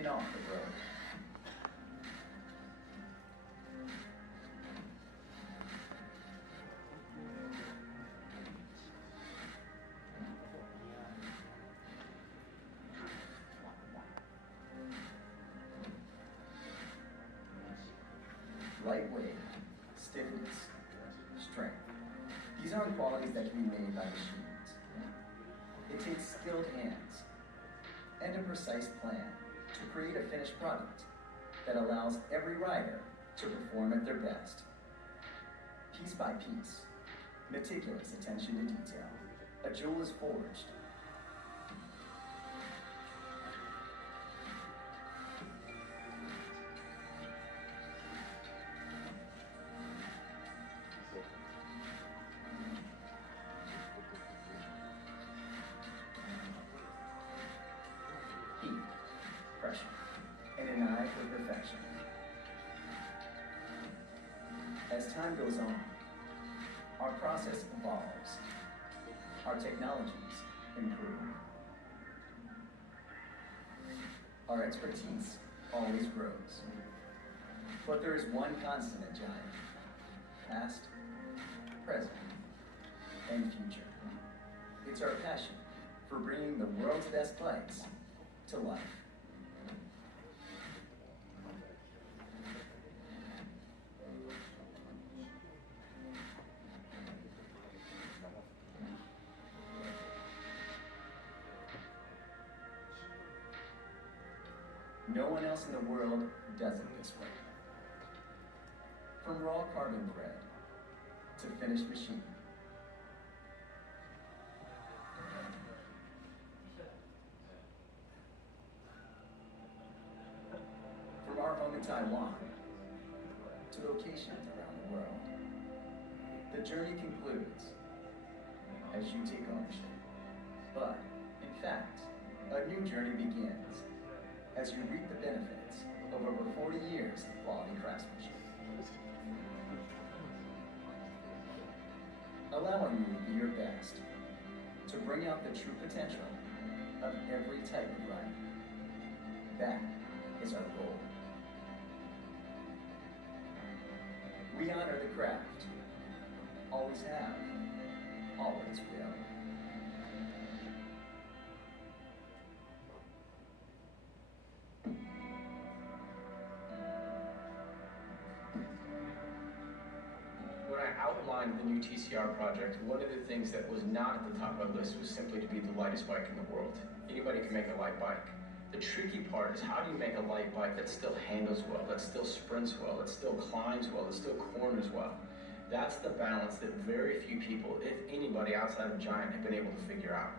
and off the road. Lightweight, stiffness, strength. These aren't qualities that can be made by machines. It takes skilled hands and a precise plan to create a finished product that allows every rider to perform at their best. Piece by piece, meticulous attention to detail. A jewel is forged. Heat, pressure, and an eye for perfection. As time goes on, our process evolves. Our technologies improve. Our expertise always grows. But there is one constant at Giant: past, present, and future. It's our passion for bringing the world's best bikes to life. No one else in the world does it this way. From raw carbon thread to finished machine. From our home in Taiwan to locations around the world, the journey concludes as you take ownership. But, in fact, a new journey begins as you reap the benefits of over 40 years of quality craftsmanship. Allowing you to be your best, to bring out the true potential of every type of rider. That is our goal. We honor the craft. Always have, always will. When I outlined the new TCR project, one of the things that was not at the top of my list was simply to be the lightest bike in the world. Anybody can make a light bike. The tricky part is, how do you make a light bike that still handles well, that still sprints well, that still climbs well, that still corners well? That's the balance that very few people, if anybody outside of Giant, have been able to figure out.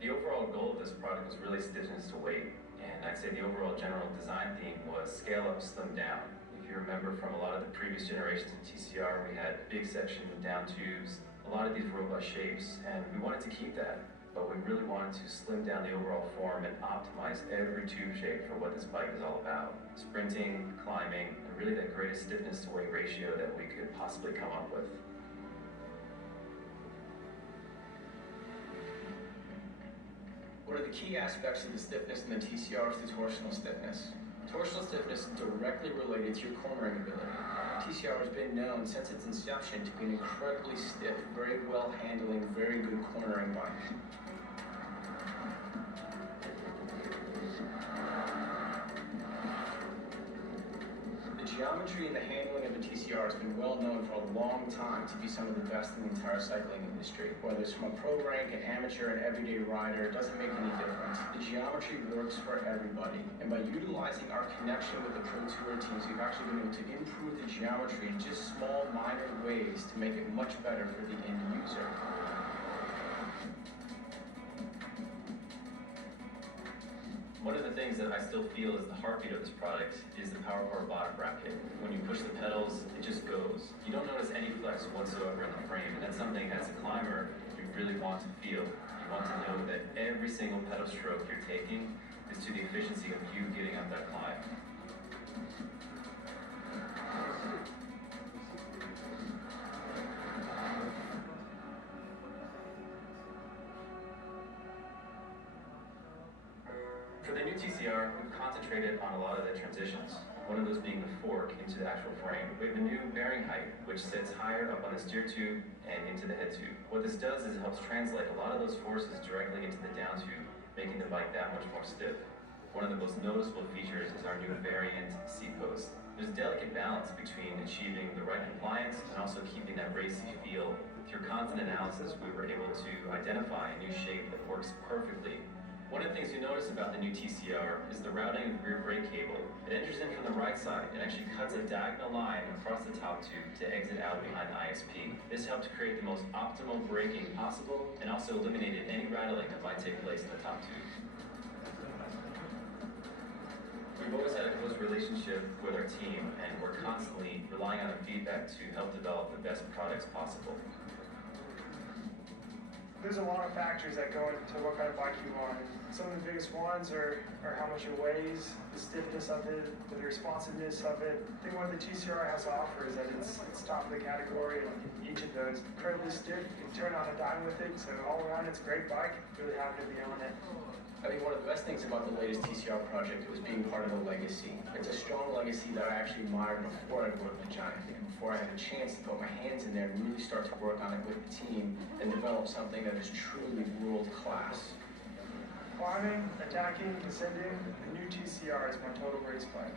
The overall goal of this product was really stiffness to weight, and I'd say the overall general design theme was scale up, slim down. If you remember from a lot of the previous generations of TCR, we had big section down tubes, a lot of these robust shapes, and we wanted to keep that, but we really wanted to slim down the overall form and optimize every tube shape for what this bike is all about. Sprinting, climbing, and really that greatest stiffness to weight ratio that we could possibly come up with. One of the key aspects of the stiffness in the TCR is the torsional stiffness. Torsional stiffness is directly related to your cornering ability. TCR has been known since its inception to be an incredibly stiff, very well handling, very good cornering bike. The geometry and the handling of the TCR has been well known for a long time to be some of the best in the entire cycling industry. Whether it's from a pro rank, an amateur, an everyday rider, it doesn't make any difference. The geometry works for everybody. And by utilizing our connection with the Pro Tour teams, we've actually been able to improve the geometry in just small, minor ways to make it much better for the end user. One of the things that I still feel is the heartbeat of this product is the PowerCore bottom bracket. When you push the pedals, it just goes. You don't notice any flex whatsoever in the frame, and that's something as a climber you really want to feel. You want to know that every single pedal stroke you're taking is to the efficiency of you getting up that climb. For the new TCR, we've concentrated on a lot of the transitions, one of those being the fork into the actual frame. We have a new bearing height, which sits higher up on the steer tube and into the head tube. What this does is it helps translate a lot of those forces directly into the down tube, making the bike that much more stiff. One of the most noticeable features is our new variant seat post. There's a delicate balance between achieving the right compliance and also keeping that racy feel. Through constant analysis, we were able to identify a new shape that works perfectly. One of the things you notice about the new TCR is the routing of the rear brake cable. It enters in from the right side and actually cuts a diagonal line across the top tube to exit out behind the ISP. This helped create the most optimal braking possible and also eliminated any rattling that might take place in the top tube. We've always had a close relationship with our team and we're constantly relying on their feedback to help develop the best products possible. There's a lot of factors that go into what kind of bike you want. Some of the biggest ones are how much it weighs, the stiffness of it, the responsiveness of it. I think what the TCR has to offer is that it's top of the category, and each of those incredibly stiff. You can turn on a dime with it, so all around it's a great bike. Really happy to be on it. I think one of the best things about the latest TCR project was being part of a legacy. It's a strong legacy that I actually admired before I worked with John. I think before I had a chance to put my hands in there and really start to work on it with the team and develop something that is truly world class. Climbing, attacking, descending, the new TCR is my total race bike.